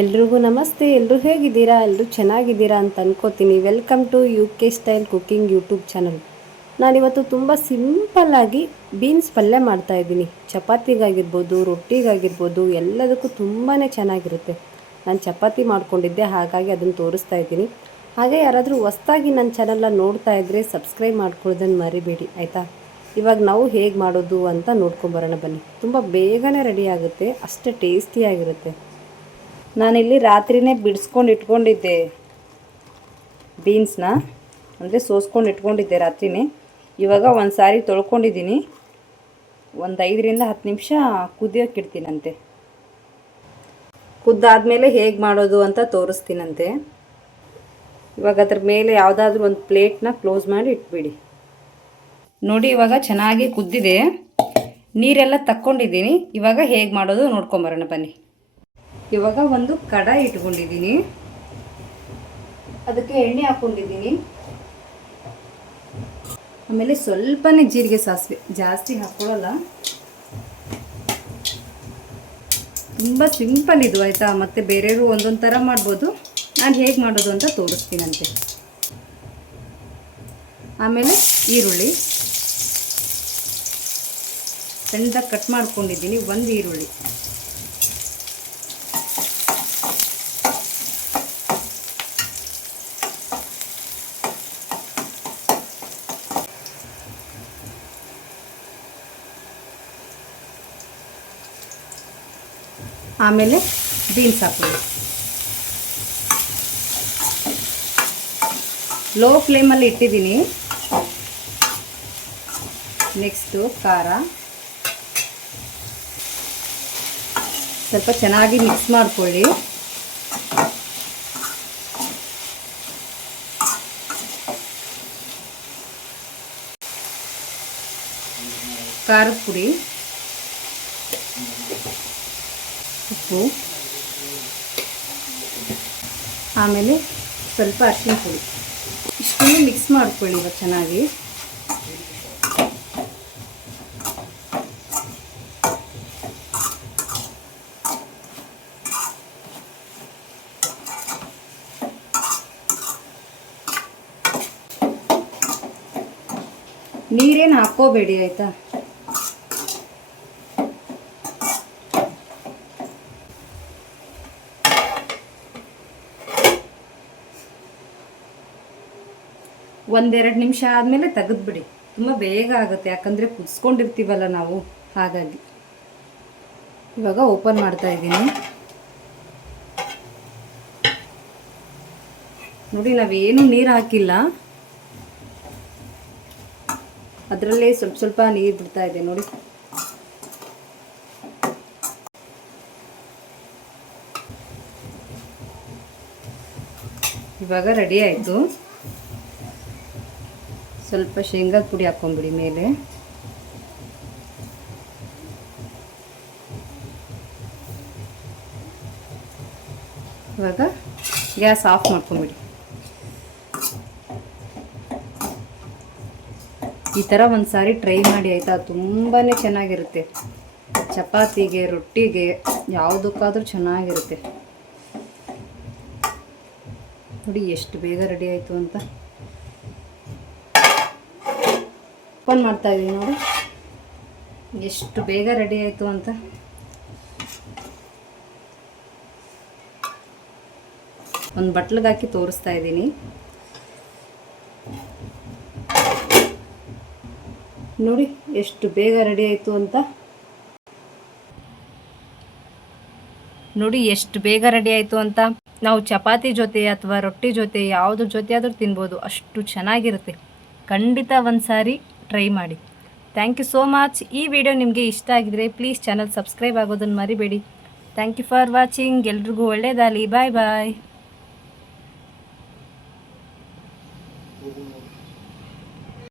ಎಲ್ರಿಗೂ ನಮಸ್ತೆ. ಎಲ್ಲರೂ ಹೇಗಿದ್ದೀರಾ? ಎಲ್ಲರೂ ಚೆನ್ನಾಗಿದ್ದೀರಾ ಅಂತ ಅನ್ಕೋತೀನಿ. Welcome to UK style cooking YouTube channel. ನಾನಿವತ್ತು ತುಂಬ ಸಿಂಪಲ್ಲಾಗಿ ಬೀನ್ಸ್ ಪಲ್ಯ ಮಾಡ್ತಾಯಿದ್ದೀನಿ. ಚಪಾತಿಗಾಗಿರ್ಬೋದು, ರೊಟ್ಟಿಗಾಗಿರ್ಬೋದು, ಎಲ್ಲದಕ್ಕೂ ತುಂಬಾ ಚೆನ್ನಾಗಿರುತ್ತೆ. ನಾನು ಚಪಾತಿ ಮಾಡ್ಕೊಂಡಿದ್ದೆ, ಹಾಗಾಗಿ ಅದನ್ನು ತೋರಿಸ್ತಾ ಇದ್ದೀನಿ. ಹಾಗೆ ಯಾರಾದರೂ ಹೊಸ್ದಾಗಿ ನನ್ನ ಚಾನಲ್ನ ನೋಡ್ತಾ ಇದ್ದರೆ ಸಬ್ಸ್ಕ್ರೈಬ್ ಮಾಡ್ಕೊಳ್ಳೋದನ್ನು ಮರಿಬೇಡಿ, ಆಯಿತಾ? ಇವಾಗ ನಾವು ಹೇಗೆ ಮಾಡೋದು ಅಂತ ನೋಡ್ಕೊಂಬರೋಣ ಬನ್ನಿ. ತುಂಬ ಬೇಗನೆ ರೆಡಿ ಆಗುತ್ತೆ, ಅಷ್ಟೇ ಟೇಸ್ಟಿಯಾಗಿರುತ್ತೆ. ನಾನಿಲ್ಲಿ ರಾತ್ರಿನೇ ಬಿಡಿಸ್ಕೊಂಡು ಇಟ್ಕೊಂಡಿದ್ದೆ ಬೀನ್ಸ್ನ, ಅಂದರೆ ಸೋಸ್ಕೊಂಡು ಇಟ್ಕೊಂಡಿದ್ದೆ ರಾತ್ರಿನೇ. ಇವಾಗ ಒಂದು ಸಾರಿ ತೊಳ್ಕೊಂಡಿದ್ದೀನಿ. ಒಂದು 5-10 ನಿಮಿಷ ಕುದಿಯೋಕೆ ಇಡ್ತೀನಂತೆ. ಕುದ್ದಾದಮೇಲೆ ಹೇಗೆ ಮಾಡೋದು ಅಂತ ತೋರಿಸ್ತೀನಂತೆ. ಇವಾಗ ಅದ್ರ ಮೇಲೆ ಯಾವುದಾದ್ರೂ ಒಂದು ಪ್ಲೇಟ್ನ ಕ್ಲೋಸ್ ಮಾಡಿ ಇಟ್ಬಿಡಿ. ನೋಡಿ, ಇವಾಗ ಚೆನ್ನಾಗಿ ಕುದ್ದಿದೆ, ನೀರೆಲ್ಲ ತಕ್ಕೊಂಡಿದ್ದೀನಿ. ಇವಾಗ ಹೇಗೆ ಮಾಡೋದು ನೋಡ್ಕೊಂಬರೋಣ ಬನ್ನಿ. ಇವಾಗ ಒಂದು ಕಡಾಯಿ ಇಟ್ಕೊಂಡಿದ್ದೀನಿ, ಅದಕ್ಕೆ ಎಣ್ಣೆ ಹಾಕ್ಕೊಂಡಿದ್ದೀನಿ. ಆಮೇಲೆ ಸ್ವಲ್ಪನೇ ಜೀರಿಗೆ ಸಾಸಿವೆ, ಜಾಸ್ತಿ ಹಾಕ್ಕೊಳ್ಳಲ್ಲ. ತುಂಬ ಸಿಂಪಲ್ ಇದು, ಆಯಿತಾ? ಮತ್ತು ಬೇರೆಯವರು ಒಂದೊಂದು ಥರ ಮಾಡ್ಬೋದು, ನಾನು ಹೇಗೆ ಮಾಡೋದು ಅಂತ ತೋರಿಸ್ತೀನಂತೆ. ಆಮೇಲೆ ಈರುಳ್ಳಿ ಸಣ್ಣದಾಗಿ ಕಟ್ ಮಾಡ್ಕೊಂಡಿದ್ದೀನಿ, ಒಂದು ಈರುಳ್ಳಿ. ಆಮೇಲೆ ಬೀನ್ಸ್ ಹಾಕೊಳ್ಳಿ. ಲೋ ಫ್ಲೇಮಲ್ಲಿ ಇಟ್ಟಿದ್ದೀನಿ. ನೆಕ್ಸ್ಟು ಖಾರ ಸ್ವಲ್ಪ ಚೆನ್ನಾಗಿ ಮಿಕ್ಸ್ ಮಾಡ್ಕೊಳ್ಳಿ. ಖಾರದ ಪುಡಿ, ಉಪ್ಪು, ಆಮೇಲೆ ಸ್ವಲ್ಪ ಅರಿಶಿನ ಪುಡಿ, ಇಷ್ಟನ್ನು ಮಿಕ್ಸ್ ಮಾಡ್ಕೊಳ್ಳಿ ಇವಾಗ ಚೆನ್ನಾಗಿ. ನೀರೇನು ಹಾಕೋಬೇಡಿ, ಆಯಿತಾ? ಒಂದೆರಡು ನಿಮಿಷ ಆದಮೇಲೆ ತೆಗೆದುಬಿಡಿ. ತುಂಬ ಬೇಗ ಆಗುತ್ತೆ, ಯಾಕಂದರೆ ಕುದಿಸ್ಕೊಂಡಿರ್ತೀವಲ್ಲ ನಾವು, ಹಾಗಾಗಿ. ಇವಾಗ ಓಪನ್ ಮಾಡ್ತಾ ಇದ್ದೀನಿ. ನೋಡಿ, ನಾವೇನು ನೀರು ಹಾಕಿಲ್ಲ, ಅದರಲ್ಲೇ ಸ್ವಲ್ಪ ಸ್ವಲ್ಪ ನೀರು ಬಿಡ್ತಾ ಇದೆ ನೋಡಿ. ಇವಾಗ ರೆಡಿ ಆಯಿತು. ಸ್ವಲ್ಪ ಶೇಂಗಾದ ಪುಡಿ ಹಾಕ್ಕೊಂಬಿಡಿ ಮೇಲೆ. ಇವಾಗ ಗ್ಯಾಸ್ ಆಫ್ ಮಾಡ್ಕೊಂಬಿಡಿ. ಈ ಥರ ಒಂದು ಸಾರಿ ಟ್ರೈ ಮಾಡಿ, ಆಯಿತಾ? ತುಂಬಾ ಚೆನ್ನಾಗಿರುತ್ತೆ. ಚಪಾತಿಗೆ, ರೊಟ್ಟಿಗೆ, ಯಾವುದಕ್ಕಾದ್ರೂ ಚೆನ್ನಾಗಿರುತ್ತೆ. ನೋಡಿ ಎಷ್ಟು ಬೇಗ ರೆಡಿ ಆಯಿತು ಅಂತ. ಓಪನ್ ಮಾಡ್ತಾ ಇದ್ದೀನಿ ನೋಡಿ, ಎಷ್ಟು ಬೇಗ ರೆಡಿ ಆಯಿತು ಅಂತ. ಒಂದು ಬಟ್ಲಿಗೆ ಹಾಕಿ ತೋರಿಸ್ತಾ ಇದ್ದೀನಿ ನೋಡಿ, ಎಷ್ಟು ಬೇಗ ರೆಡಿ ಆಯಿತು ಅಂತ. ನೋಡಿ ಎಷ್ಟು ಬೇಗ ರೆಡಿ ಆಯಿತು ಅಂತ. ನಾವು ಚಪಾತಿ ಜೊತೆ ಅಥವಾ ರೊಟ್ಟಿ ಜೊತೆ ಯಾವುದ್ರ ಜೊತೆ ಆದರೂ ತಿನ್ಬೋದು, ಅಷ್ಟು ಚೆನ್ನಾಗಿರುತ್ತೆ. ಖಂಡಿತ ಒಂದು ಸಾರಿ ಟ್ರೈ ಮಾಡಿ. Thank you so much. ಈ ವಿಡಿಯೋ ನಿಮಗೆ ಇಷ್ಟ ಆಗಿದರೆ ಪ್ಲೀಸ್ ಚಾನಲ್ ಸಬ್ಸ್ಕ್ರೈಬ್ ಆಗೋದನ್ನು ಮರಿಬೇಡಿ. Thank you for watching. ಎಲ್ರಿಗೂ ಒಳ್ಳೆಯದಾಗಲಿ. ಬಾಯ್ ಬಾಯ್.